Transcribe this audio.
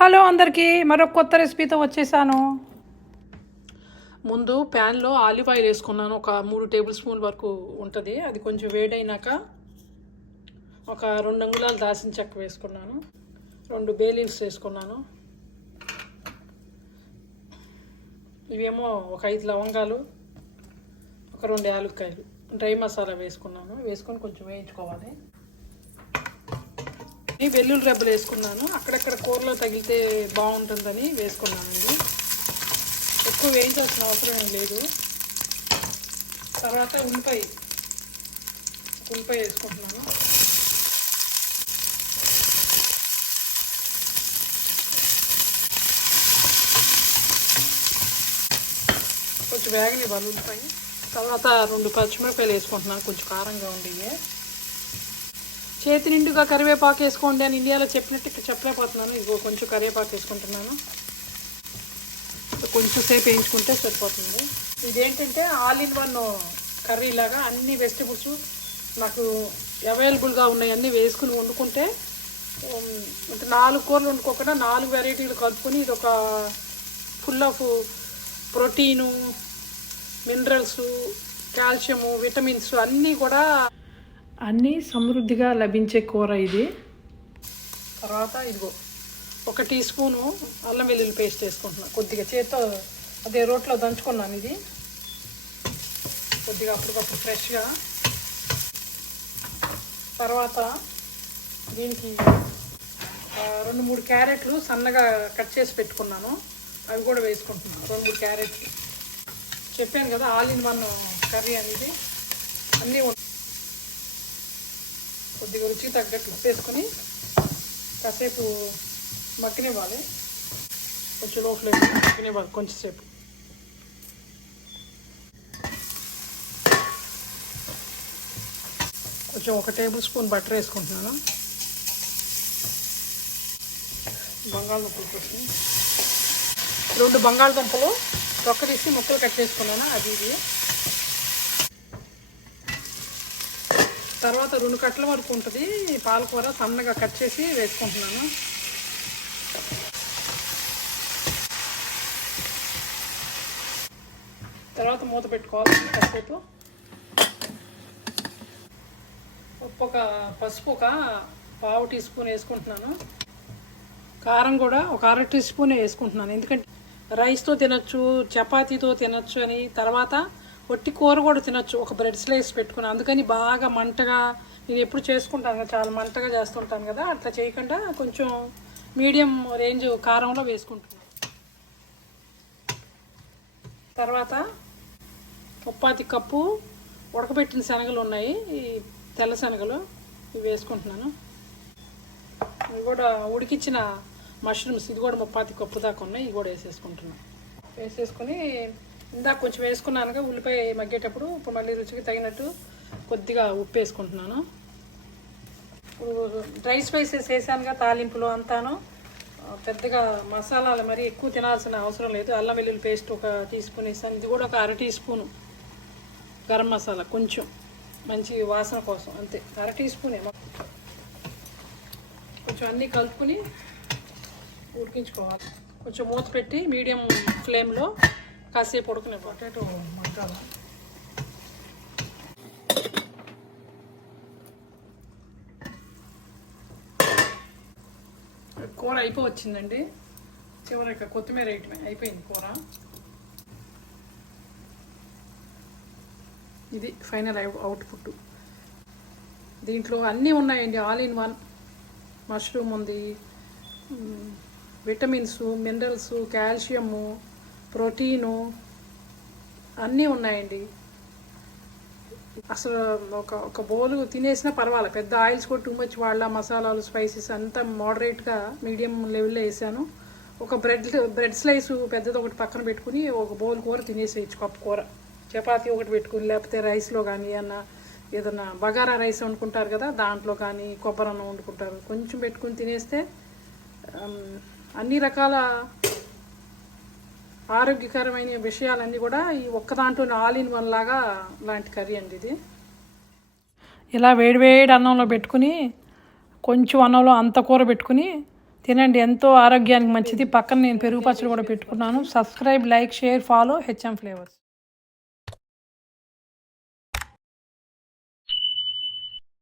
Hello అందరికీ మరొక కొత్త రెసిపీతో వచ్చేసాను. ముందు ప్యాన్లో ఆలివ్ ఆయిల్ వేసుకున్నాను. ఒక 3 టేబుల్ స్పూన్ వరకు ఉంటుంది. అది కొంచెం వేడైనాక ఒక 2 అంగుళాలు దాల్చిన చెక్క వేసుకున్నాను, 2 బే లీవ్స్ వేసుకున్నాను, ఇవేమో ఒక 5 లవంగాలు, ఒక 2 యాలక్కాయలు, డ్రై మసాలా వేసుకున్నాను. వేసుకొని కొంచెం వేయించుకోవాలి. ఈ వెల్లుల్లి రెబ్బలు వేసుకున్నాను. అక్కడక్కడ కూరలో తగిలితే బాగుంటుందని వేసుకున్నానండి. ఎక్కువ వేయించాల్సిన అవసరం ఏం లేదు. తర్వాత ఉల్లిపాయ వేసుకుంటున్నాను. కొంచెం వేగనివ్వాలి ఉల్లిపాయ. తర్వాత 2 పచ్చిమిరపకాయలు వేసుకుంటున్నాను, కొంచెం కారంగా ఉండి. చేతి నిండుగా కరివేపాకు వేసుకోండి అని ఇండియాలో చెప్పినట్టు ఇక్కడ చెప్పలేకపోతున్నాను. ఇదిగో కొంచెం కరివేపాకు వేసుకుంటున్నాను. కొంచెం సేపు వేయించుకుంటే సరిపోతుంది. ఇదేంటంటే ఆల్ ఇన్ వన్ కర్రీ లాగా అన్ని వెజిటబుల్స్ నాకు అవైలబుల్గా ఉన్నాయి, అన్నీ వేసుకుని వండుకుంటే 4 కూరలు వండుకోకుండా 4 వెరైటీలు కలుపుకొని ఇది ఒక full of protein, minerals, calcium, vitamins అన్నీ కూడా అన్నీ సమృద్ధిగా లభించే కూర ఇది. తర్వాత ఇదిగో 1 టీ స్పూను అల్లం వెల్లుల్లి పేస్ట్ వేసుకుంటున్నాను. కొద్దిగా చేత్తో అదే రోట్లో దంచుకున్నాను. ఇది కొద్దిగా అప్పటికప్పుడు ఫ్రెష్గా. తర్వాత దీనికి 2-3 క్యారెట్లు సన్నగా కట్ చేసి పెట్టుకున్నాను, అవి కూడా వేసుకుంటున్నాను. 2-3 క్యారెట్లు. చెప్పాను కదా ఆల్ ఇన్ వన్ కర్రీ అనేది. అన్నీ కొద్దిగా రుచికి తగ్గట్లు వేసుకొని కాసేపు మగ్గనివ్వాలి. కొంచెం లో ఫ్లేమ్ మగ్గనివ్వాలి కొంచెంసేపు. కొంచెం 1 టేబుల్ స్పూన్ బటర్ వేసుకుంటున్నాను. బంగాళదుంపలు కోసం 2 బంగాళదుంపలు తొక్క తీసి ముక్కలు కట్ చేసుకున్నాను, అది ఇది. తర్వాత 2 కట్టల వరకు ఉంటుంది పాలకూర, సన్నగా కట్ చేసి వేసుకుంటున్నాను. తర్వాత మూత పెట్టుకోవాలి కాసేపు. పసుపు ఒక 1/2 టీ స్పూన్ వేసుకుంటున్నాను. కారం కూడా ఒక 1/2 టీ స్పూన్ వేసుకుంటున్నాను. ఎందుకంటే రైస్తో తినచ్చు, చపాతీతో తినచ్చు అని. తర్వాత ఒట్టి కూర కూడా తినచ్చు, ఒక బ్రెడ్ స్లైస్ పెట్టుకుని. అందుకని బాగా మంటగా నేను ఎప్పుడు చేసుకుంటాను కదా, చాలా మంటగా చేస్తుంటాను కదా, అట్లా చేయకుండా కొంచెం మీడియం రేంజ్ కారంలో వేసుకుంటున్నాను. తర్వాత 1/4 కప్పు ఉడకబెట్టిన శనగలు ఉన్నాయి, ఈ తెల్ల శనగలు, ఇవి వేసుకుంటున్నాను. ఇవి కూడా ఉడికించిన మష్రూమ్స్, ఇది కూడా 1/4 కప్పు దాకా ఉన్నాయి, ఇవి కూడా వేసేసుకుంటున్నాను. వేసేసుకొని ఇందాక కొంచెం వేసుకున్నానుగా ఉల్లిపాయ మగ్గేటప్పుడు, ఇప్పుడు మళ్ళీ రుచికి తగినట్టు కొద్దిగా ఉప్పు వేసుకుంటున్నాను. ఇప్పుడు డ్రై స్పైసెస్ వేసానుగా తాలింపులో అంతాను. పెద్దగా మసాలాలు మరి ఎక్కువ తినాల్సిన అవసరం లేదు. అల్లం వెల్లుల్లి పేస్ట్ 1 టీ స్పూన్ వేసాను. ఇది కూడా ఒక 1/2 టీ స్పూను గరం మసాలా, కొంచెం మంచి వాసన కోసం, అంతే. 1/2 టీ స్పూనే. కొంచెం అన్నీ కలుపుకుని ఉడికించుకోవాలి. కొంచెం మూత పెట్టి మీడియం ఫ్లేమ్లో కాసేపు ఉడకనే. పొటాటో మగ్గాల. కూర అయిపోవచ్చిందండి. చివరికి కొత్తిమీర వేయటమే, అయిపోయింది కూర. ఇది ఫైనల్ అవుట్పుట్. దీంట్లో అన్నీ ఉన్నాయండి, ఆల్ ఇన్ వన్. మష్రూమ్ ఉంది, విటమిన్స్, మినరల్స్, కాల్షియము, ప్రోటీను అన్నీ ఉన్నాయండి. అసలు ఒక బౌల్ తినేసినా పర్వాలేదు. పెద్ద ఆయిల్స్ కూడా టూ మచ్ వాళ్ళ, మసాలాలు, స్పైసెస్ అంతా మోడరేట్గా మీడియం లెవెల్లో వేసాను. ఒక బ్రెడ్ స్లైసు పెద్దది ఒకటి పక్కన పెట్టుకుని ఒక బౌల్ కూర తినేసేయచ్చు, కప్పు కూర. చపాతీ ఒకటి పెట్టుకుని, లేకపోతే రైస్లో కానీ ఏదన్నా బగారా రైస్ వండుకుంటారు కదా, దాంట్లో కానీ కొబ్బరి అన్నం వండుకుంటారు, కొంచెం పెట్టుకుని తినేస్తే అన్ని రకాల ఆరోగ్యకరమైన విషయాలన్నీ కూడా ఈ ఒక్క దాంట్లో ఆల్ ఇన్ వన్ లాగా లాంటి కర్రీ అండి ఇది. ఇలా వేడివేడి అన్నంలో పెట్టుకుని కొంచెం అన్నంలో అంత కూర పెట్టుకుని తినండి, ఎంతో ఆరోగ్యానికి మంచిది. పక్కన నేను పెరుగు పచ్చడి కూడా పెట్టుకున్నాను. Subscribe, like, share, follow HM flavours.